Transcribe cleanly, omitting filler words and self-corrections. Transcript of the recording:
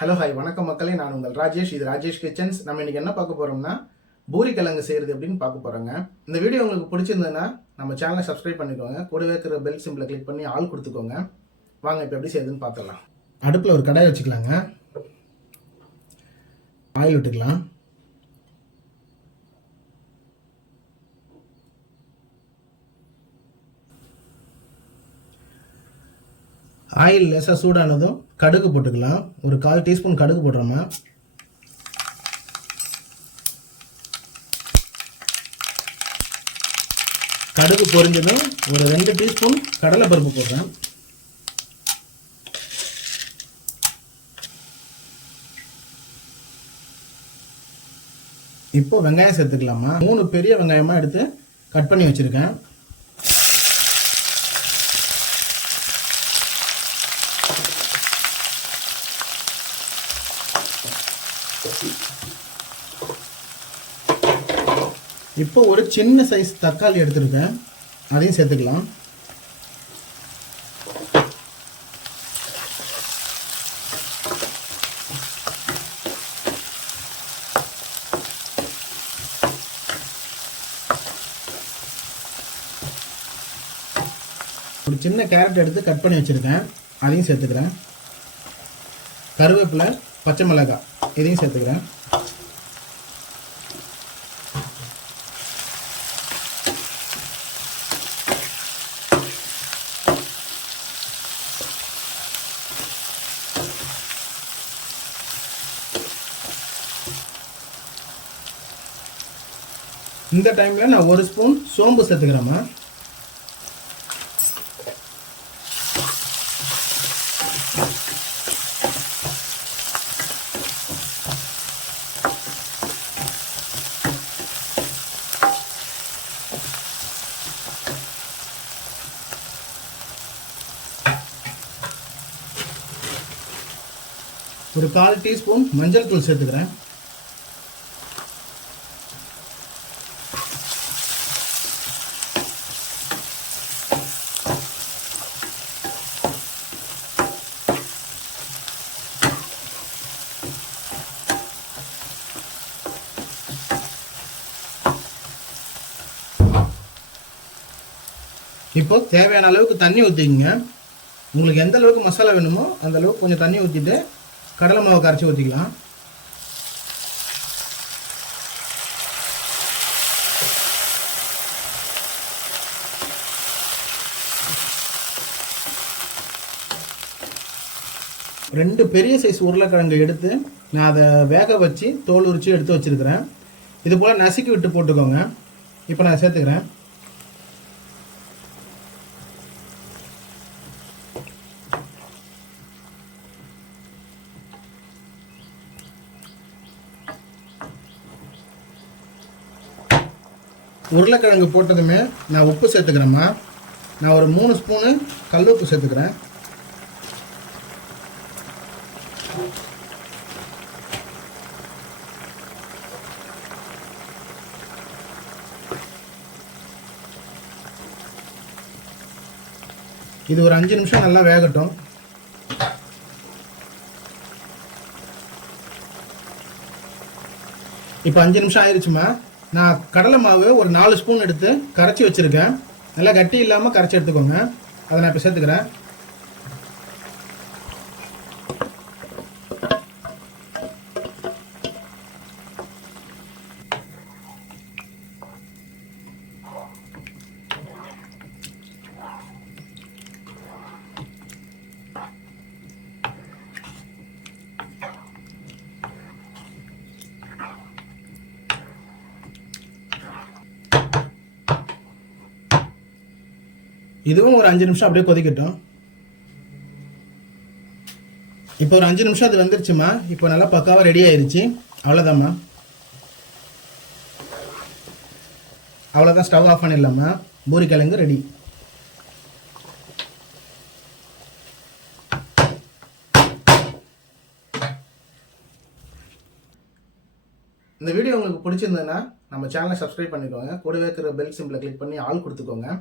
Hello hi வணக்கம் மக்களே, நான் உங்கள் ராஜேஷ். இது ராஜேஷ் கிச்சன்ஸ். நம்ம இன்னைக்கு என்ன பார்க்க போறோம்னா பூரி கிழங்கு செய்யறது எப்படின்னு பார்க்க போறோங்க. இந்த வீடியோ உங்களுக்கு பிடிச்சிருந்ததுன்னா நம்ம சேனலை சப்ஸ்கிரைப் பண்ணிக்கோங்க. கூடவே இருக்கிற பெல் சிம்பிளை கிளிக் பண்ணி ஆல் கொடுத்துக்கோங்க. வாங்க இப்போ எப்படி செய்யுதுன்னு பார்த்துடலாம். அடுப்பில் ஒரு கடாய் வச்சுக்கலாங்க. ஆயில் விட்டுக்கலாம். ஆயில் லேசாக சூடானதும் கடுகு போட்டுக்கலாம். ஒரு 1/4 டீஸ்பூன் கடுகு போடுறோமா. கடுகு பொரிஞ்சதும் ஒரு 2 டீஸ்பூன் கடலை பருப்பு போடுறேன். இப்போ வெங்காயம் சேர்த்துக்கலாமா. 3 பெரிய வெங்காயமாக எடுத்து கட் பண்ணி வச்சுருக்கேன். இப்போ ஒரு சின்ன சைஸ் தக்காளி எடுத்துருக்கேன், அதையும் சேர்த்துக்கலாம். ஒரு சின்ன கேரட் எடுத்து கட் பண்ணி வச்சுருக்கேன், அதையும் சேர்த்துக்கிறேன். கருவேப்பிலை, பச்சை மிளகாய் இதையும் சேர்த்துக்கிறேன். இந்த டைமில் நான் 1 ஸ்பூன் சோம்பு சேர்த்துக்கிறேம்மா. ஒரு 1/4 டீஸ்பூன் மஞ்சள் தூள் சேர்த்துக்கிறேன். இப்போ தேவையான அளவுக்கு தண்ணி ஊற்றிக்கங்க. உங்களுக்கு எந்த அளவுக்கு மசாலா வேணுமோ அந்த அளவுக்கு கொஞ்சம் தண்ணி ஊற்றிட்டு கடலை மாவு கரைச்சி ஊற்றிக்கலாம். ரெண்டு பெரிய சைஸ் உருளைக்கிழங்கு எடுத்து நான் அதை வேக வச்சு தோல் உரித்து எடுத்து வச்சுருக்கிறேன். இது போல் நசுக்கி விட்டு போட்டுக்கோங்க. இப்போ நான் சேர்த்துக்கிறேன். உருளைக்கிழங்கு போட்டதுமே நான் உப்பு சேர்த்துக்கிறேம்மா. நான் ஒரு 3 ஸ்பூனு கல் உப்பு சேர்த்துக்கிறேன். இது ஒரு 5 நிமிஷம் நல்லா வேகட்டும். இப்போ 5 நிமிஷம் ஆயிடுச்சுமா. நான் கடலை மாவு ஒரு 4 ஸ்பூன் எடுத்து கரைச்சி வச்சுருக்கேன். நல்லா கட்டி இல்லாமல் கரைச்சி எடுத்துக்கோங்க. அதை நான் இப்போ சேர்த்துக்கிறேன். இதுவும் ஒரு 5 நிமிஷம் அப்படியே கொதிக்கட்டும். இப்போ ஒரு 5 நிமிஷம் அது வந்துருச்சுமா. இப்போ நல்லா பக்காவாக ரெடி ஆயிடுச்சு. அவ்வளோதாம்மா. அவ்வளோதான், ஸ்டவ் ஆஃப் பண்ணிடலாமா. பூரி கிழங்கு ரெடி. இந்த வீடியோ உங்களுக்கு பிடிச்சிருந்ததுன்னா நம்ம சேனலை சப்ஸ்கிரைப் பண்ணிக்கோங்க. கூடவே இருக்கிற பெல் சிம்பிளை கிளிக் பண்ணி ஆல் கொடுத்துக்கோங்க.